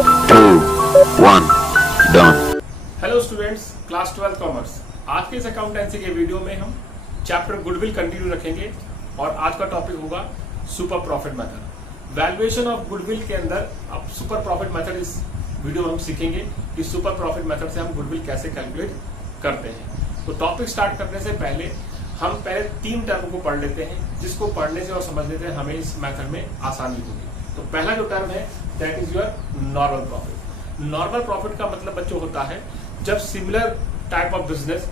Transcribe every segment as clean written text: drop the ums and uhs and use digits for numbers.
1 done. Hello students, class 12 commerce. आज के इस अकाउंटेंसी के वीडियो में हम चैप्टर गुडविल कंटिन्यू रखेंगे और आज का टॉपिक होगा super profit method. Valuation of goodwill के अंदर अब सुपर प्रॉफिट मेथड इस वीडियो में हम सीखेंगे कि सुपर प्रॉफिट मेथड से हम गुडविल कैसे कैलकुलेट करते हैं। तो टॉपिक स्टार्ट करने से पहले हम पहले 3 टर्म को पढ़ लेते हैं, जिसको पढ़ने से और समझ लेते हैं हमें इस मेथड में आसानी होगी। तो पहला जो टर्म है that is your normal profit. Normal profit का मतलब बच्चों होता है जब similar type of business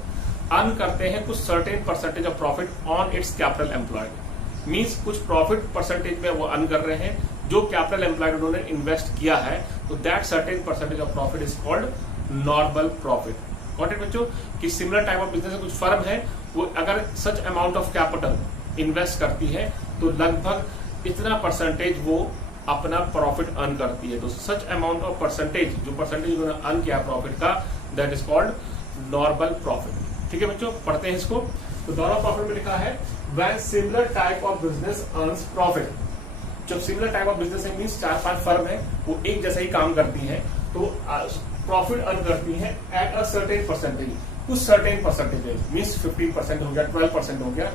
earn करते हैं कुछ certain percentage of profit on it's capital employed. Means कुछ प्रॉफिट परसेंटेज में वो अर्न कर रहे हैं जो कैपिटल एम्प्लॉयड उन्होंने इन्वेस्ट किया है, तो that certain percentage of profit is called normal profit. Got it बच्चों? कि सिमिलर टाइप ऑफ बिजनेस कुछ फर्म है वो अगर such amount of capital invest करती है तो लगभग इतना परसेंटेज वो अपना प्रॉफिट अर्न करती है। तो सच अमाउंट ऑफ परसेंटेज, जो परसेंटेज उन्होंने अर्न किया प्रॉफिट का, that is called normal profit. ठीक है बच्चों, पढ़ते हैं इसको। तो नॉर्मल प्रॉफिट में लिखा है when similar type of business earns profit. जब सिमिलर टाइप ऑफ बिजनेस है मींस 4-5 फर्म है वो एक जैसा ही काम करती है तो प्रॉफिट अर्न करती है एट अ सर्टेन परसेंटेज, कुछ सर्टेन परसेंटेज मींस 15% हो गया, 12% हो गया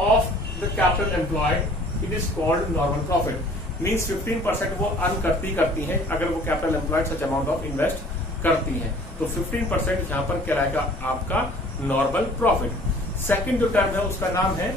of the capital employed, it is called normal profit. Means 15% वो अर्न करती हैं अगर वो capital employed such amount of invest करती हैं, तो 15% यहाँ पर कहलाएगा आपका नॉर्मल प्रॉफिट। सेकंड जो टर्म है उसका नाम है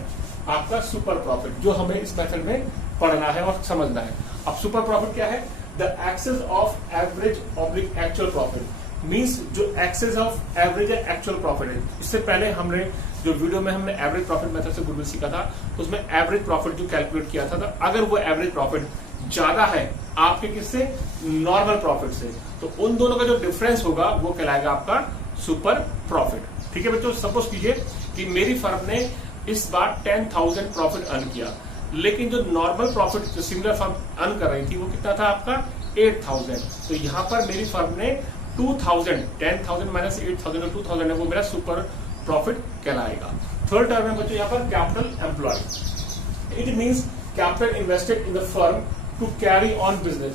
आपका सुपर प्रॉफिट, जो हमें इस मेथड में पढ़ना है और समझना है। अब सुपर प्रॉफिट क्या है? The excess of average oblique actual profit. Means जो एक्सेस ऑफ एवरेज है एक्चुअल प्रॉफिट है। इससे पहले हमने जो वीडियो में हमने एवरेज प्रॉफिट मेथड से गुडविल सीखा था उसमें एवरेज प्रॉफिट जो कैलकुलेट किया था, तो अगर वो एवरेज प्रॉफिट ज्यादा है आपके किससे? नॉर्मल प्रॉफिट से, तो उन दोनों का जो डिफरेंस होगा वो कहलाएगा आपका सुपर प्रॉफिट। ठीक है बच्चों, सपोज कीजिए कि मेरी फर्म ने इस बार 10,000 प्रॉफिट अर्न किया, लेकिन जो नॉर्मल प्रॉफिट जो सिमिलर फर्म अर्न कर रही थी वो कितना था आपका? 8,000। तो यहाँ पर मेरी फर्म ने 2,000, 10,000 माइनस 8,000 2,000 है वो मेरा सुपर प्रॉफिट कहलाएगा। थर्ड टर्म है बच्चों यहाँ पर capital employed. It means capital invested in the firm to carry on business.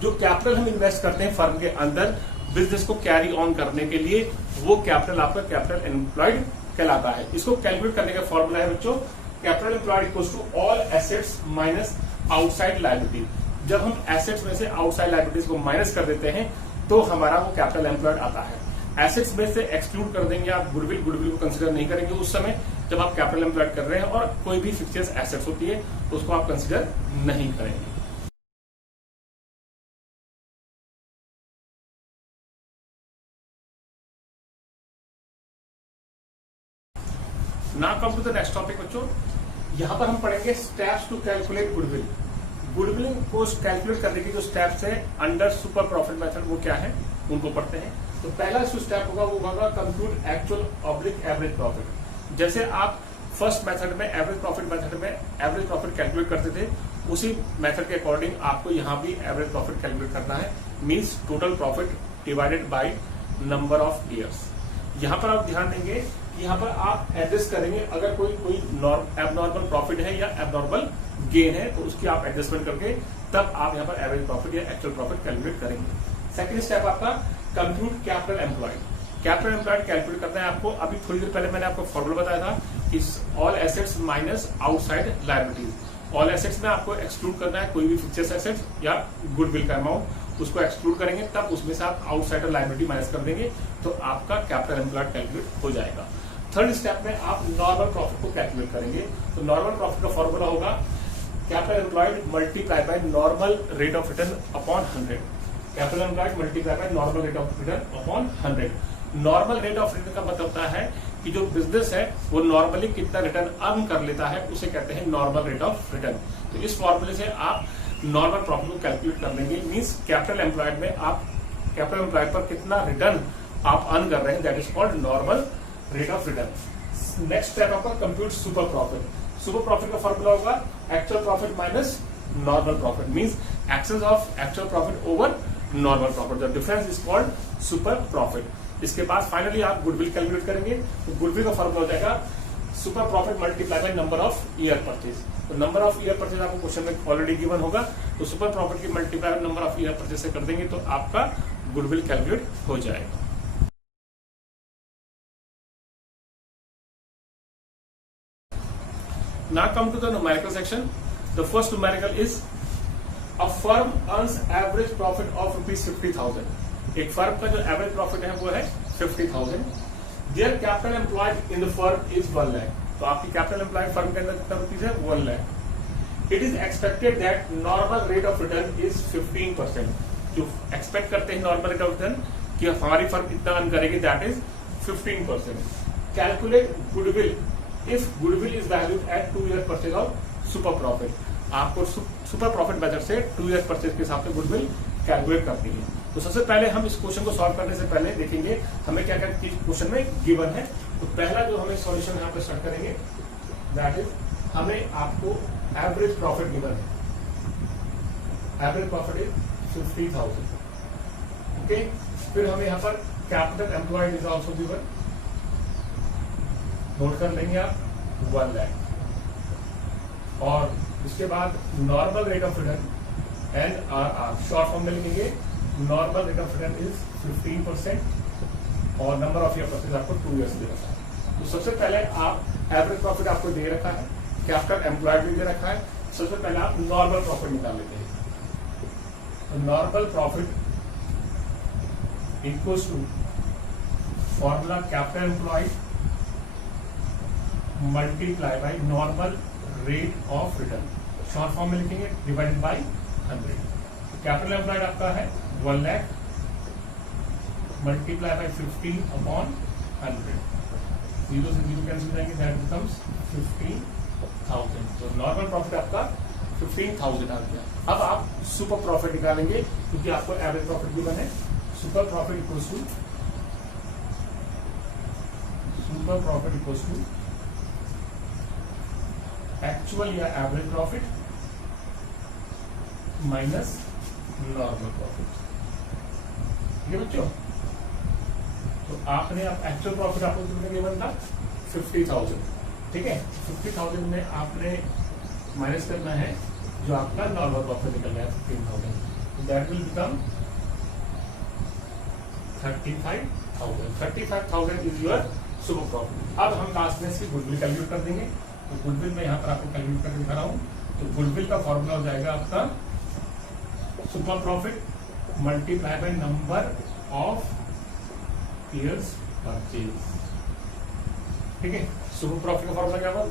जो कैपिटल हम इन्वेस्ट करते हैं फर्म के अंदर बिजनेस को कैरी ऑन करने के लिए, वो कैपिटल आपका कैपिटल एम्प्लॉयड कहलाता है। इसको कैलकुलेट करने का फॉर्मूला है बच्चों capital employed equals to all assets minus outside liability. जब हम एसेट्स में से आउटसाइड लायबिलिटीज को माइनस कर देते हैं तो हमारा वो कैपिटल एम्प्लॉयड आता है। एसेट्स में से एक्सक्लूड कर देंगे आप गुडविल को कंसीडर नहीं करेंगे उस समय जब आप कैपिटल एम्प्लॉयड कर रहे हैं, और कोई भी फिक्चर्स एसेट्स होती है तो उसको आप कंसीडर नहीं करेंगे। Now come to the next topic बच्चों। यहां पर हम पढ़ेंगे steps to calculate goodwill. Goodwill को कैलकुलेट करने की जो स्टेप्स है अंडर सुपर प्रॉफिट मेथड वो क्या है उनको पढ़ते हैं। तो पहला जो स्टेप होगा वो होगा compute actual oblique average profit. जैसे आप फर्स्ट मेथड में एवरेज प्रॉफिट मेथड में एवरेज प्रॉफिट कैलकुलेट करते थे, उसी मेथड के अकॉर्डिंग आपको यहाँ भी एवरेज प्रॉफिट कैलकुलेट करना है। Means total profit divided by number of years. यहाँ पर आप ध्यान देंगे कि यहाँ पर आप एडजस्ट करेंगे अगर कोई एबनॉर्मल प्रॉफिट है या एबनॉर्मल गेन है तो उसकी आप एडजस्टमेंट करके तब आप यहाँ पर एवरेज प्रॉफिट या एक्चुअल प्रॉफिट कैलकुलेट करेंगे। सेकंड स्टेप आपका compute capital employed. Capital employed calculate करना है आपको। अभी थोड़ी देर पहले मैंने आपको फॉर्मूला बताया था कि all assets minus outside liabilities. All assets में आपको एक्सक्लूड करना है कोई भी फिक्चर्स एसेट्स या गुडविल का अमाउंट, उसको एक्सक्लूड करेंगे तब उसमें से आप आउटसाइडर लायबिलिटी माइनस कर देंगे तो आपका कैपिटल एम्प्लॉयड कैलकुलेट हो जाएगा। थर्ड स्टेप में आप नॉर्मल प्रॉफिट को कैलकुलेट करेंगे। तो नॉर्मल प्रॉफिट का फॉर्मूला होगा capital employed multiply by normal rate of return upon 100। Capital employed multiply by normal rate of return upon 100। Normal rate of return का मतलब होता है कि जो बिजनेस है वो नॉर्मली कितना रिटर्न अर्न कर लेता है उसे कहते हैं नॉर्मल रेट ऑफ रिटर्न। तो इस फॉर्मूले से आप नॉर्मल प्रॉफिट को कैलकुलेट कर लेंगे। मींस कैपिटल एम्प्लॉयड में आप कैपिटल एम्प्लॉयड पर कितना रिटर्न आप अर्न कर रहे हैं, that is called normal rate of return. Next step आपका compute super profit. Super profit का फॉर्मूला होगा actual profit minus normal profit. Means excess of actual profit over normal profit, the difference is called super profit. इसके बाद finally आप goodwill calculate करेंगे तो goodwill का formula हो जाएगा super profit multiply by number of year purchase. तो number of year purchase आपको क्वेश्चन में ऑलरेडी गिवन होगा, तो सुपर प्रॉफिट की multiply by number of year purchase से कर देंगे तो आपका गुडविल कैलकुलेट हो जाएगा। Now come to the numerical section. The first numerical is a firm earns average profit of ₹50,000. एक फर्म का जो एवरेज प्रॉफिट है वो है 50,000. Their capital employed in the firm is 1 lakh. तो आपकी कैपिटल एम्प्लॉयड फर्म के अंदर कितना रुपीज है 1 lakh. It is expected that normal rate of return is 15%. जो एक्सपेक्ट करते हैं नॉर्मल रेट ऑफ रिटर्न कि हमारी फर्म इतना अर्न करेगी, that is 15%. Calculate goodwill if goodwill is valued at 2 year purchase of super profit. आपको super profit method से 2 year purchase के हिसाब से गुडविल कैलकुलेट करनी है. तो सबसे पहले हम इस क्वेश्चन को सॉल्व करने से पहले देखेंगे हमें क्या क्या क्वेश्चन में गिवन है. तो पहला जो हमें सॉल्यूशन यहाँ पे स्टार्ट करेंगे, दैट इज हमें आपको एवरेज प्रॉफिट गिवन है. Average profit is 50,000. ओके, फिर हमें यहाँ पर capital employed is also given. Note कर लेंगे आप 1 lakh. और उसके बाद normal rate of return NRR short form में लिखेंगे. Normal rate of return is 15% और नंबर ऑफ ईयर परचेज आपको 2 years दे रखा है. तो सबसे पहले आप एवरेज प्रॉफिट आपको दे रखा है, कैपिटल एम्प्लॉयड भी दे रखा है. सबसे पहले आप नॉर्मल प्रॉफिट निकाल लेते हैं. तो normal profit equals to formula capital employed multiply by normal rate of return. Short form में लिखेंगे डिवाइडेड बाय 100. कैपिटल एम्प्लॉयड आपका है 1 lakh मल्टीप्लाई बाय 15 अपॉन 100. 0 से 0 कैंसिल जाएंगे, दैट बिकम्स 15,000. तो नॉर्मल प्रॉफिट आपका 15,000 आ गया. अब आप सुपर प्रॉफिट निकालेंगे क्योंकि आपको एवरेज प्रॉफिट भी बने. Super profit equals to actual या average profit minus normal profit. ये बच्चों, तो आपने आप एक्चुअल प्रॉफिट आपको कितने गिवन था 50,000. ठीक है, 50,000 में आपने माइनस करना है जो आपका नॉर्मल प्रॉफिट निकल रहा है 15,000. That will become 35,000. 35,000 is your super profit. अब हम लास्ट में इसकी गुडविल कैलकुलेट कर देंगे. तो गुडविल में यहाँ पर आपको कैलकुलेट करके दिखा रहा हूँ. तो गुडविल का फॉर्मूला हो जाएगा आपका super profit multiply by number of years purchase. ठीक है, सुपर प्रॉफिट का फॉर्मूला क्या होगा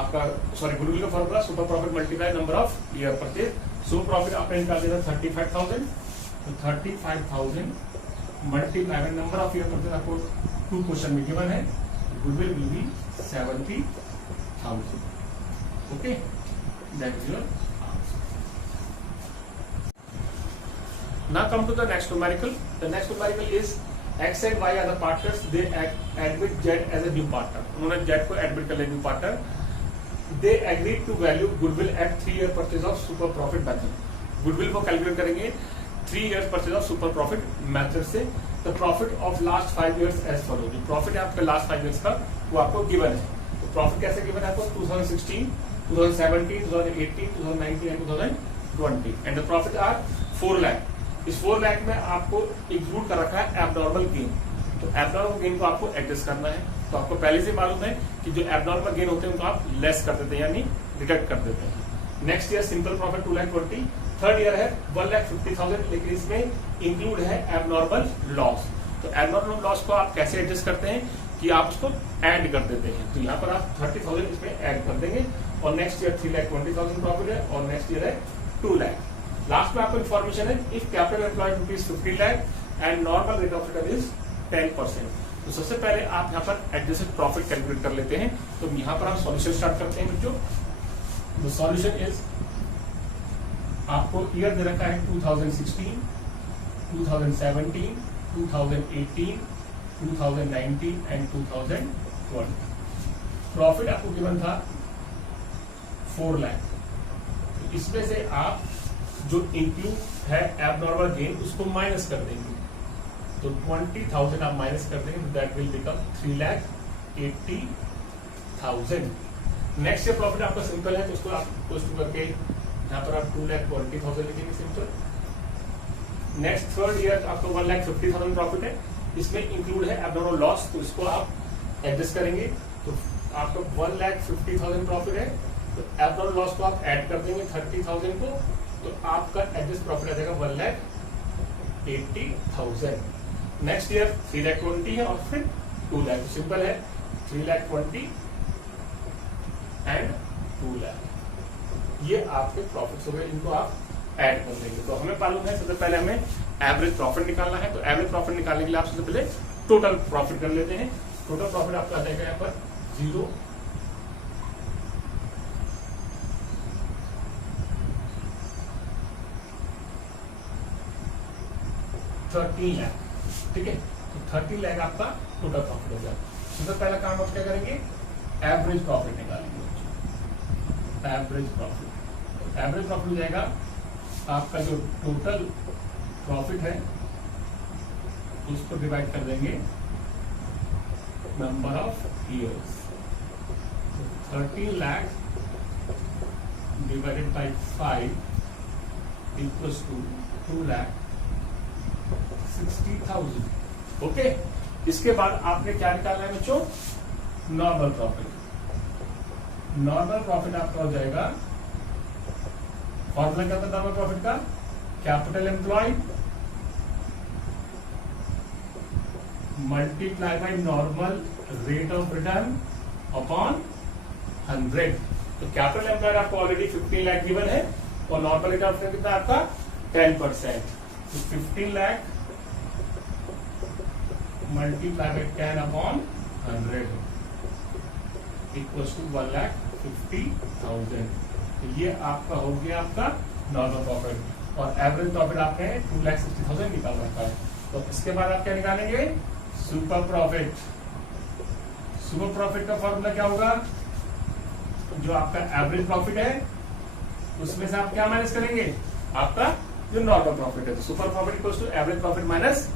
आपका, सॉरी गुडविल का formula super profit multiply number of year purchase. Super profit आपने निकाल दिया 35,000. तो 35,000 multiply by number of year purchase आपको 2 क्वेश्चन में गिवन है. Goodwill will be 70,000. Okay, that is your answer. Now come to the next numerical. The next numerical is X and Y are the partners. They admit Z as a new partner. उन्होंने Z को admit कर लिया new partner. They agreed to value goodwill at 3 year purchase of super profit method. Goodwill को calculate करेंगे 3 years purchase of super profit method से. The profit of last 5 years as follows. जो profit है आपका last 5 years का वो आपको given है. तो profit कैसे given है आपको 2016, 2017, 2018, 2019 and 2020. And the profit are 4 lakh. इस 4 लाख में आपको इंक्लूड कर रखा है एबनॉर्मल गेन. तो एबनॉर्मल गेन को आपको एडजस्ट करना है. तो आपको पहले से मालूम है कि जो एबनॉर्मल गेन होते हैं उनको आप लेस कर देते हैं यानी डिडक्ट कर देते हैं. Next year simple profit 2,20,000. Third year है 1,50,000, लेकिन इसमें इंक्लूड है एबनॉर्मल लॉस. तो एबनॉर्मल लॉस को आप कैसे एडजस्ट करते हैं कि आप उसको ऐड कर देते हैं. तो यहाँ पर आप 30,000 इसमें ऐड कर देंगे. और नेक्स्ट ईयर 3,20,000 प्रॉफिट है और नेक्स्ट ईयर है 2 लाख. लास्ट में आपको इन्फॉर्मेशन है if capital employed rupees 50 lakh and normal rate of return is 10%. तो सबसे पहले आप यहाँ पर एडजस्टेड प्रॉफिट कैलकुलेट कर लेते हैं. तो यहाँ पर हम सॉल्यूशन स्टार्ट करते हैं बच्चों. द सॉल्यूशन इज आपको ईयर दे रखा है 2016, 2017, 2018, 2019 एंड 2020. प्रॉफिट आपको गिवन था 4 लाख. इसमें से आप जो इंक्लूड है एबनॉर्मल गेन उसको माइनस कर देंगे. तो 20,000 आप माइनस कर देंगे तो that will become 3,80,000. 50,000। Next year profit आपका सिंपल है, तो उसको आप पोस्ट करके यहाँ पर आप 2,20,000 लिखेंगे सिंपल। नेक्स्ट थर्ड ईयर आपका 1,50,000 प्रॉफिट है, इसमें इंक्लूड है एब्नॉर्मल लॉस, तो इसको आप एडजस्ट करेंगे। तो आपका 1,50,000 प्रॉफिट है, तो एब्नॉर्मल लॉस को आप ऐड कर देंगे 30,000 को, तो आपका एडजस्ट प्रॉफिट आ जाएगा 1,80,000। नेक्स्ट ईयर 3,20,000 है और फिर 2 लाख, सिंपल है 3,20,000 एंड 2 लाख, ये आपके प्रॉफिट्स हो गए, इनको आप ऐड कर देंगे। तो हमें मालूम है सबसे पहले हमें एवरेज प्रॉफिट निकालना है, तो एवरेज प्रॉफिट निकालने के लिए आप सबसे पहले टोटल प्रॉफिट कर लेते हैं। टोटल प्रॉफिट आपका आ जाएगा यहाँ पर 13 लाख, ठीक है। तो 13 लाख आपका टोटल प्रॉफिट हो गया। सबसे पहला काम आप क्या करेंगे, एवरेज प्रॉफिट निकालेंगे। एवरेज प्रॉफिट, एवरेज प्रॉफिट हो जाएगा आपका जो टोटल प्रॉफिट है उसको डिवाइड कर देंगे number of years. 13 lakh divided by 5 equals to 2,60,000। Okay, इसके बाद आपने क्या निकालना है बच्चों, नॉर्मल प्रॉफिट। नॉर्मल प्रॉफिट आपका हो जाएगा, फॉर्मूला क्या था नॉर्मल प्रॉफिट का, capital employed multiply by normal rate of return upon 100। तो कैपिटल एम्प्लॉयड आपको ऑलरेडी 15 लाख गिवन है और नॉर्मल रेट ऑफ रिटर्न कितना आपका 10%। तो 15 lakh multiply by 10 upon 100 equals to 1,50,000। तो ये आपका हो गया आपका नॉर्मल प्रॉफिट, और एवरेज प्रॉफिट आपने 2,60,000 निकाल रखा है। तो इसके बाद आप क्या निकालेंगे, सुपर प्रॉफिट। सुपर प्रॉफिट का फॉर्मूला क्या होगा, जो आपका एवरेज प्रॉफिट है उसमें से आप क्या माइनस करेंगे, आपका जो नॉर्मल प्रॉफिट है। तो super profit equals to average profit minus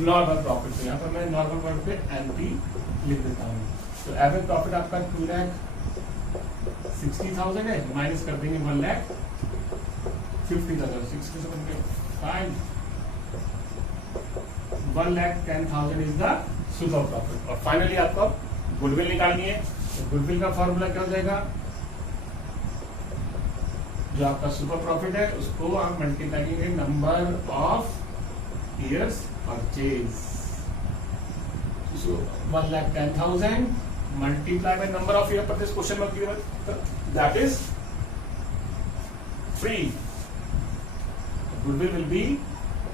normal profit. तो यहाँ पर मैं नॉर्मल प्रॉफिट पे एनपी लिख देता हूँ। तो एवरेज प्रॉफिट आपका 2,60,000 है, माइनस कर देंगे 1,50,000। 67,5 1,10,000 इज द सुपर प्रॉफिट। और फाइनली आपको गुडविल निकालनी है। तो गुडविल का फॉर्मूला क्या हो जाएगा, जो आपका सुपर प्रॉफिट है उसको आप मल्टीप्लाई करेंगे number of years purchase. 1,10,000 multiply by number of year purchase, question mark given, that is 3. Goodwill will be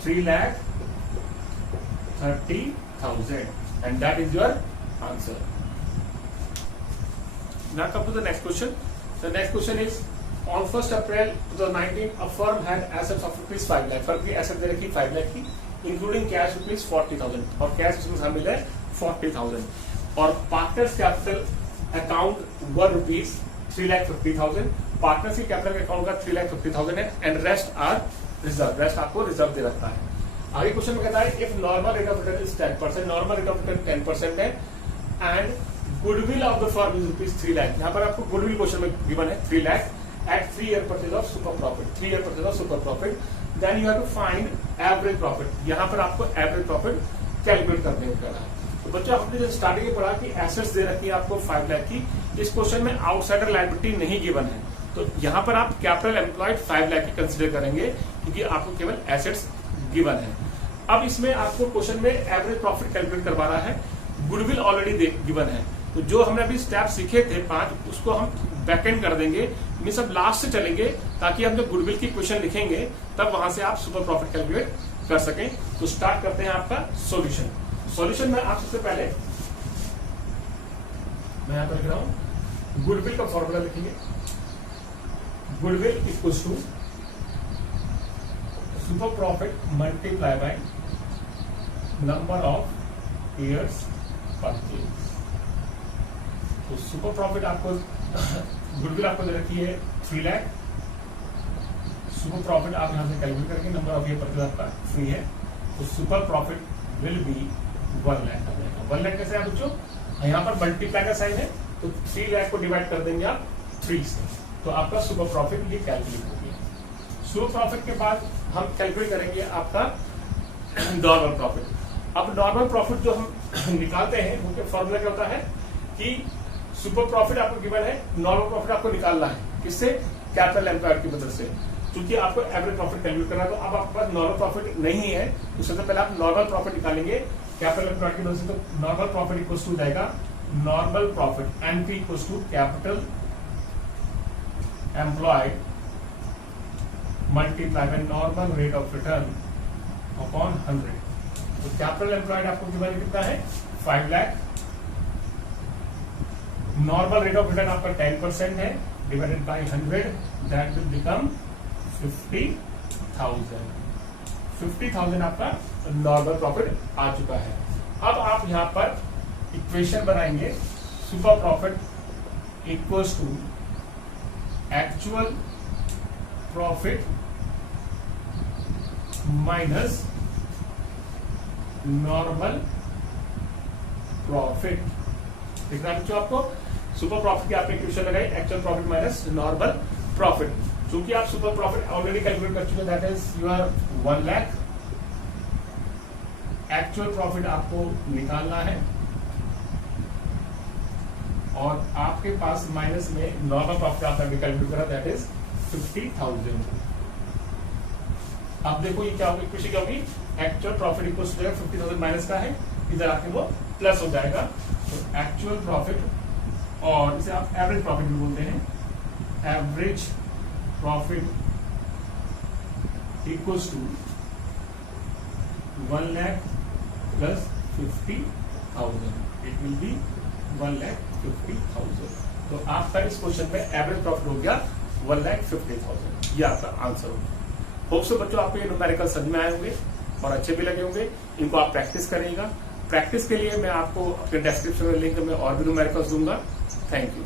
3,30,000 and that is your answer. Now come to the next question. The next question is, on 1st April 2019 a firm had assets of rupees 5 lakh। Firm की asset दे रखी 5 लाख की, including cash rupees 40,000, और cash उसमें शामिल है 40,000, और partners capital account were rupees 3,50,000। Partners की capital account का 3,50,000 है and rest are reserve. Rest आपको रिजर्व दे रखा है। आगे क्वेश्चन में कहता है, if normal rate of return is 10%, normal rate of return 10% है and goodwill of the firm is rupees 3 lakh. यहाँ पर आपको गुडविल क्वेश्चन में गिवन है 3 lakh at 3 year purchase of super profit. 3 year purchase of super profit, then you have to find average profit. यहाँ पर आपको average profit calculate करने को कहना है। तो बच्चों आपने जो स्टार्टिंग में पढ़ा कि एसेट्स दे रखी है आपको 5 लाख की, इस क्वेश्चन में आउटसाइडर लायबिलिटी नहीं गिवन है, तो यहाँ पर आप कैपिटल एम्प्लॉयड 5 लाख की कंसिडर करेंगे क्योंकि आपको केवल एसेट्स गिवन है। अब इसमें आपको क्वेश्चन में एवरेज प्रॉफिट कैलकुलेट करवा रहा है, गुडविल ऑलरेडी गिवन है, तो जो हमने अभी स्टेप सीखे थे 5 उसको हम बैकएंड कर देंगे, मैं सब लास्ट से चलेंगे ताकि हम जब गुडविल की क्वेश्चन लिखेंगे तब वहां से आप सुपर प्रॉफिट कैलकुलेट कर सकें। तो स्टार्ट करते हैं आपका सॉल्यूशन। सॉल्यूशन में आप सबसे पहले मैं यहां पर लिख रहा हूं, गुडविल का फॉर्मूला लिखेंगे। Goodwill equals to super profit multiply by number of years purchase. तो सुपर प्रॉफिट आपको गुडविल आपको दे रखी है 3 लाख, सुपर प्रॉफिट आप यहां से कैलकुलेट करके नंबर ऑफ ईयर परचेज आपका फ्री है, तो super profit will be 1 lakh आ जाएगा। 1 लाख कैसे है बच्चों, यहाँ पर मल्टीप्लाई का साइन है तो तो 3 लाख को डिवाइड कर देंगे आप 3 से, तो आपका सुपर प्रॉफिट ये कैलकुलेट हो गया। सुपर प्रॉफिट के बाद हम कैलकुलेट करेंगे आपका नॉर्मल प्रॉफिट। अब नॉर्मल प्रॉफिट जो हम निकालते हैं उनके फॉर्मूला क्या होता है कि सुपर प्रॉफिट आपको गिवन है, नॉर्मल प्रॉफिट आपको निकालना है किससे, कैपिटल एम्प्लॉयड की मदद से। क्योंकि आपको एवरेज प्रॉफिट कैलकुलेट करना है, तो अब आपके पास नॉर्मल प्रॉफिट नहीं है तो सबसे पहले आप नॉर्मल प्रॉफिट निकालेंगे कैपिटल एम्प्लॉयड की मदद से। तो नॉर्मल प्रॉफिट इक्वल टू जाएगा normal profit NP equal to capital employed multiply by normal rate of return upon 100। तो कैपिटल एम्प्लॉयड आपको गिवन कितना है 5 lakh, normal rate of return आपका 10% है divided by 100, that will become 50,000। 50,000 आपका नॉर्मल प्रॉफिट आ चुका है। अब आप यहां पर इक्वेशन बनाएंगे, super profit equals to actual profit minus normal profit. दिख रहा है बच्चों आपको, सुपर प्रॉफिट की आपने इक्वेशन लगाई actual profit minus normal profit. क्योंकि आप सुपर प्रॉफिट ऑलरेडी कैलकुलेट कर चुके हैं, that is your 1 lakh. Actual profit आपको निकालना है और आपके पास माइनस में नॉर्मल प्रॉफिट आपने कैलकुलेट करा, दैट इज 50,000। अब देखो ये क्या होगी, इक्वेशन क्या होगी, actual profit equal to 50,000 minus का है, इधर आके वो प्लस हो जाएगा। तो एक्चुअल प्रॉफिट, और इसे आप एवरेज प्रॉफिट भी बोलते हैं, average profit equals to 1 lakh plus 50,000, it will be 1,50,000। तो आपका इस क्वेश्चन में एवरेज प्रॉफिट हो गया 1,50,000। ये आपका आंसर होगा। होप सो बच्चों आपको ये न्यूमेरिकल समझ में आए होंगे और अच्छे भी लगे होंगे। इनको आप प्रैक्टिस करिएगा। प्रैक्टिस के लिए मैं आपको अपने डिस्क्रिप्शन में लिंक में और भी न्यूमेरिकल्स दूंगा। Thank you.